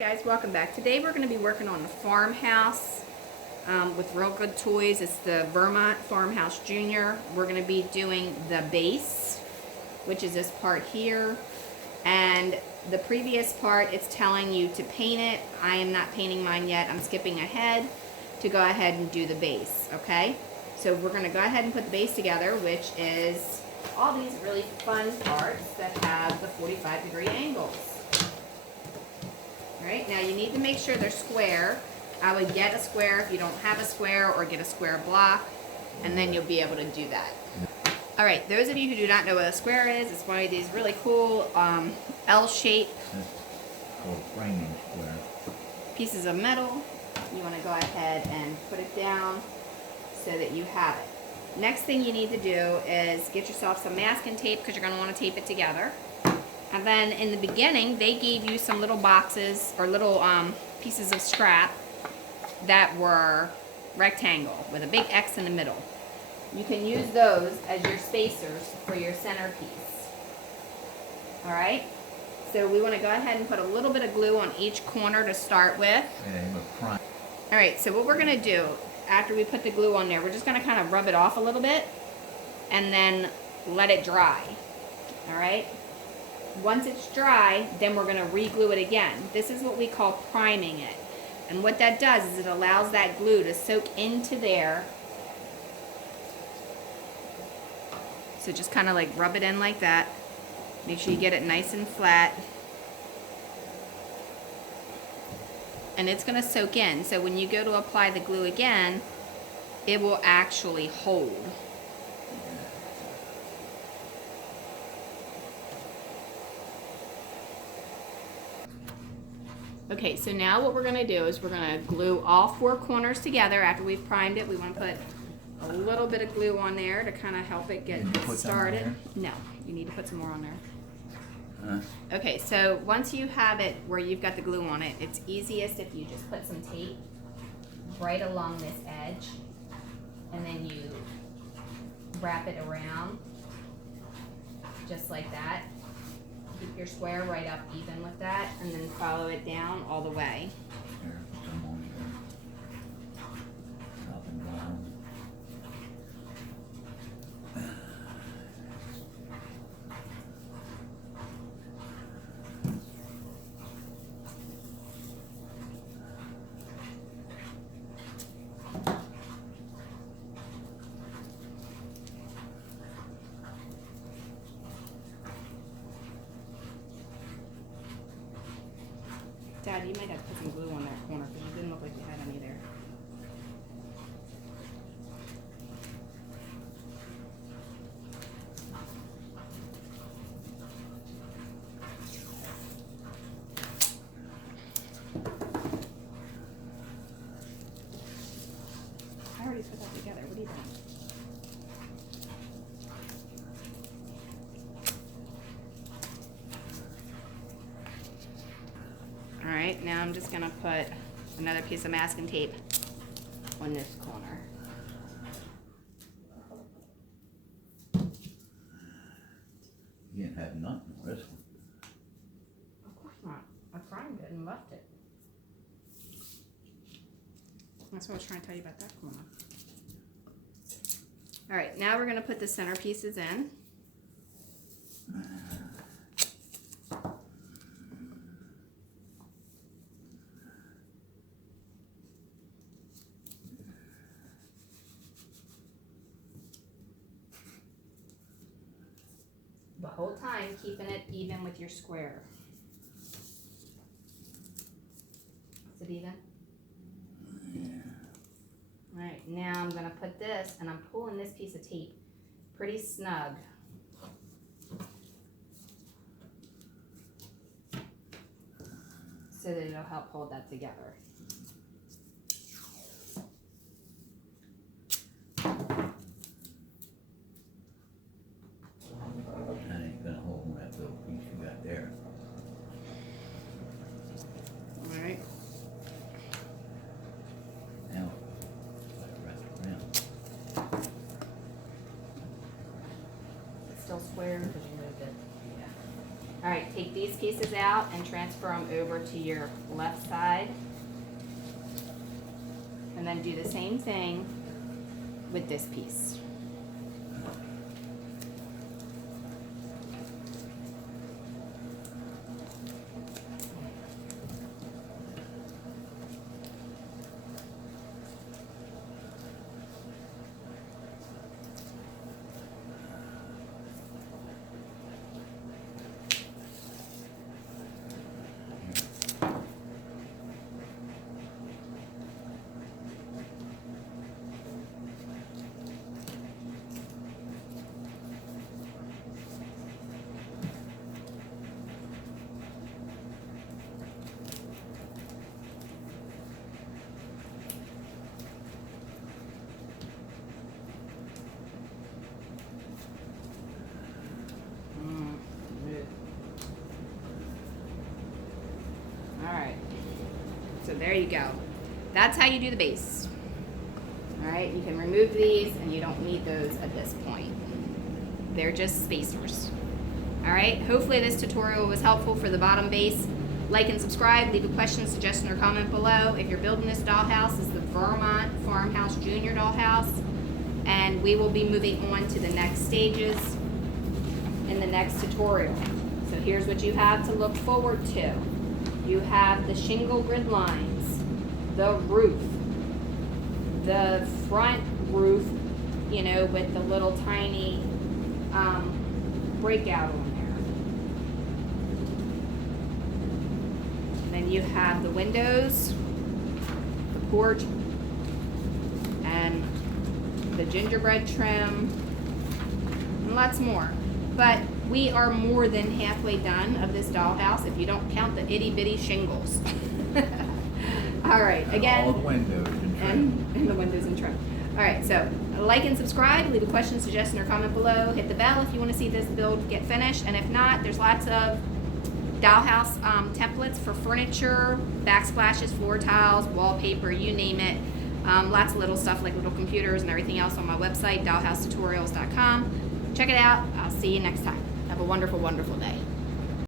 Guys, welcome back. Today we're going to be working on a farmhouse with real good toys. It's the Vermont Farmhouse Jr. We're going to be doing the base, which is this part here, and the previous part it's telling you to paint it. I am not painting mine yet. I'm skipping ahead to go ahead and do the base, okay? So we're going to go ahead and put the base together, which is all these really fun parts that have the 45-degree angles. Alright, now you need to make sure they're square. I would get a square if you don't have a square, or get a square block, and then you'll be able to do that. Alright, those of you who do not know what a square is, it's one of these really cool L-shaped framing square pieces of metal. You want to go ahead and put it down so that you have it. Next thing you need to do is get yourself some masking tape, because you're going to want to tape it together. And then in the beginning, they gave you some little boxes or little pieces of scrap that were rectangle with a big X in the middle. You can use those as your spacers for your centerpiece. Alright? So we want to go ahead and put a little bit of glue on each corner to start with. Alright, so what we're going to do after we put the glue on there, we're just going to kind of rub it off a little bit and then let it dry. Alright? Once it's dry, then we're going to re-glue it again. This is what we call priming it. And what that does is it allows that glue to soak into there. So just kind of like rub it in like that. Make sure you get it nice and flat. And it's going to soak in. So when you go to apply the glue again, it will actually hold. Okay, so now what we're going to do is we're going to glue all four corners together. After we've primed it, we want to put a little bit of glue on there to kind of help it get started. No, you need to put some more on there. Okay, so once you have it where you've got the glue on it, it's easiest if you just put some tape right along this edge, and then you wrap it around just like that. Keep your square right up even with that, and then follow it down all the way. Here, come on here. Up and down. Dad, you might have to put some glue on that corner because it didn't look like you had any there. I already put that together. What are you doing? Alright, now I'm just going to put another piece of masking tape on this corner. You didn't have nothing on this one. Of course not. I primed it and left it. That's what I was trying to tell you about that corner. Alright, now we're going to put the centerpieces in. The whole time keeping it even with your square. Is it even? Yeah. Alright, now I'm going to put this, and I'm pulling this piece of tape pretty snug. So that it'll help hold that together. That ain't gonna hold that little piece you got there. Alright. Now, let it wrap around. It's still square because you moved it. Yeah. Alright, take these pieces out and transfer them over to your left side. And then do the same thing with this piece. Alright, so there you go. That's how you do the base. Alright, you can remove these and you don't need those at this point. They're just spacers. Alright, hopefully this tutorial was helpful for the bottom base. Like and subscribe, leave a question, suggestion, or comment below. If you're building this dollhouse, it's the Vermont Farmhouse Jr. dollhouse. And we will be moving on to the next stages in the next tutorial. So here's what you have to look forward to. You have the shingle grid lines, the roof, the front roof, you know, with the little tiny breakout on there. And then you have the windows, the porch, and the gingerbread trim, and lots more. But we are more than halfway done of this dollhouse if you don't count the itty bitty shingles. All right, again. All the windows and trim. And the windows and trim. All right, so like and subscribe, leave a question, suggestion, or comment below. Hit the bell if you want to see this build get finished. And if not, there's lots of dollhouse templates for furniture, backsplashes, floor tiles, wallpaper, you name it. Lots of little stuff like little computers and everything else on my website, dollhousetutorials.com. Check it out. I'll see you next time. Have a wonderful, wonderful day.